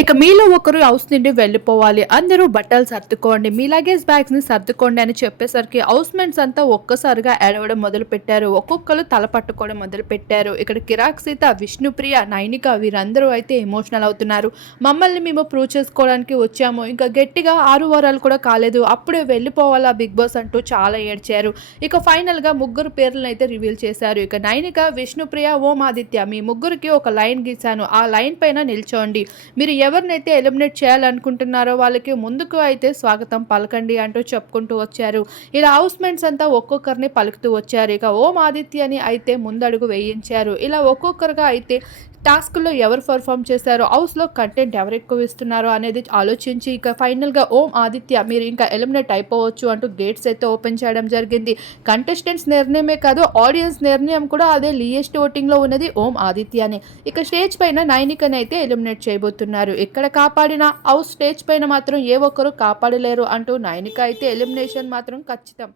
ఇక మీలో ఒకరు హౌస్ నుండి వెళ్ళిపోవాలి. అందరూ బట్టలు సర్దుకోండి. మీ లగేజ్ బ్యాగ్స్ని సర్దుకోండి అని చెప్పేసరికి హౌస్ మేట్స్ అంతా ఒక్కసారిగా ఏడవడం మొదలు పెట్టారు ఒక్కొక్కరు తల పట్టుకోవడం మొదలు పెట్టారు ఇక్కడ కిరాక్ సీత విష్ణుప్రియ నైనిక వీరందరూ అయితే ఎమోషనల్ అవుతున్నారు. మమ్మల్ని మేము ప్రూవ్ చేసుకోవడానికి వచ్చాము. ఇంకా గట్టిగా ఆరు వారాలు కూడా కాలేదు. అప్పుడే వెళ్ళిపోవాలా బిగ్ బాస్ అంటూ చాలా ఏడ్చారు. ఇక ఫైనల్గా ముగ్గురు పేర్లను అయితే రివీల్ చేశారు. ఇక నైనిక విష్ణుప్రియ ఓం ఆదిత్య మీ ముగ్గురికి ఒక లైన్ గీశాను. ఆ లైన్ పైన నిల్చోండి. మీరు ఎవరినైతే ఎలిమినేట్ చేయాలనుకుంటున్నారో వాళ్ళకి ముందుకు అయితే స్వాగతం పలకండి అంటూ చెప్పుకుంటూ వచ్చారు. ఇలా హౌస్మెంట్స్ అంతా ఒక్కొక్కరిని పలుకుతూ వచ్చారు. ఇక ఓం ఆదిత్యని అయితే ముందడుగు వేయించారు. ఇలా ఒక్కొక్కరుగా అయితే టాస్క్లో ఎవరు పర్ఫామ్ చేశారో? హౌస్లో కంటెంట్ ఎవరు ఎక్కువ ఇస్తున్నారో అనేది ఆలోచించి ఇక ఫైనల్గా ఓం ఆదిత్య మీరు ఇంకా ఎలిమినేట్ అయిపోవచ్చు అంటూ గేట్స్ అయితే ఓపెన్ చేయడం జరిగింది. కంటెస్టెంట్స్ నిర్ణయమే కాదు ఆడియన్స్ నిర్ణయం కూడా అదే లీయెస్ట్ ఓటింగ్లో ఉన్నది ఓం ఆదిత్యనే ఇక స్టేజ్ పైన నైనికని అయితే ఎలిమినేట్ చేయబోతున్నారు. ఎక్కడ కాపాడిన హౌస్ స్టేజ్ పైన మాత్రం ఏ ఒక్కరు కాపాడలేరు అంటూ నైనిక అయితే ఎలిమినేషన్ మాత్రం ఖచ్చితం.